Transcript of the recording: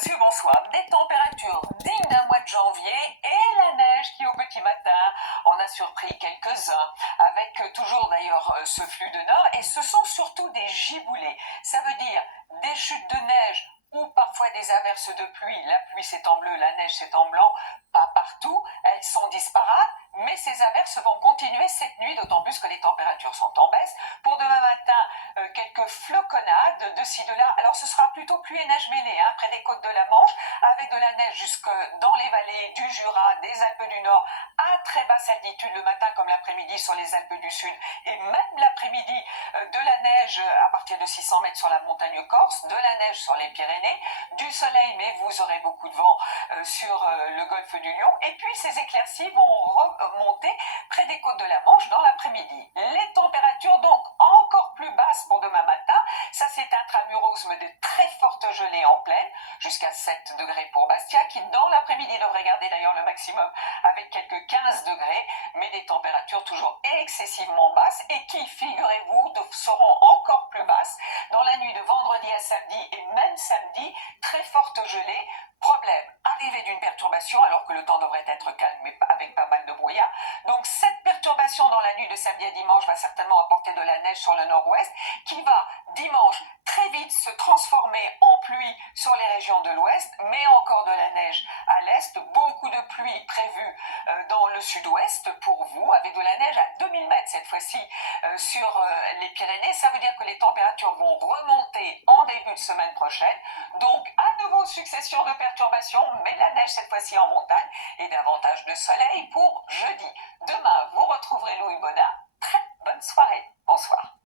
monsieur, bonsoir. Des températures dignes d'un mois de janvier et la neige qui au petit matin en a surpris quelques-uns, avec toujours d'ailleurs ce flux de nord, et ce sont surtout des giboulées. Ça veut dire des chutes de neige ou parfois des averses de pluie. La pluie c'est en bleu, la neige c'est en blanc, pas partout, elles sont disparates, mais ces averses vont continuer cette nuit, d'autant plus que les températures sont en baisse. Pour demain matin, quelques floconnades de ci, de là. Alors ce sera plutôt pluie et neige mêlée, près des côtes de la Manche, avec de la neige jusque dans les vallées du Jura, des Alpes du Nord, à très basse altitude le matin comme l'après-midi sur les Alpes du Sud, et même l'après-midi de la neige à partir de 600 mètres sur la montagne corse, de la neige sur les Pyrénées, du soleil, mais vous aurez beaucoup de vent sur le golfe du Lion, et puis ces éclaircies vont remonter près des côtes de la Manche dans l'après-midi. Les températures donc encore plus basses pour demain matin, ça c'est intramuros, mais de très fortes gelées en plaine, jusqu'à 7 degrés pour Bastia, qui dans l'après-midi devrait garder d'ailleurs le maximum avec quelques 15 degrés, mais des températures toujours excessivement basses et qui, figurez-vous, seront encore plus basses dans la nuit de vendredi à samedi et même samedi, très fortes gelées. Problème, arrivée d'une perturbation alors que le temps devrait être calme mais avec pas mal de brouillard. Donc cette perturbation dans la nuit de samedi à dimanche va certainement apporter de la neige sur le nord-ouest qui va dimanche très vite se transformer en pluie sur les régions de l'ouest, mais encore de la neige à l'est, beaucoup de pluie prévue dans le sud-ouest pour vous, avec de la neige à 2000 mètres cette fois-ci sur les Pyrénées. Ça veut dire que les températures vont remonter en début de semaine prochaine, donc à nouveau succession de perturbations, mais la neige cette fois-ci en montagne et davantage de soleil pour jeudi. Demain, vous retrouverez Louis Baudin. Très bonne soirée.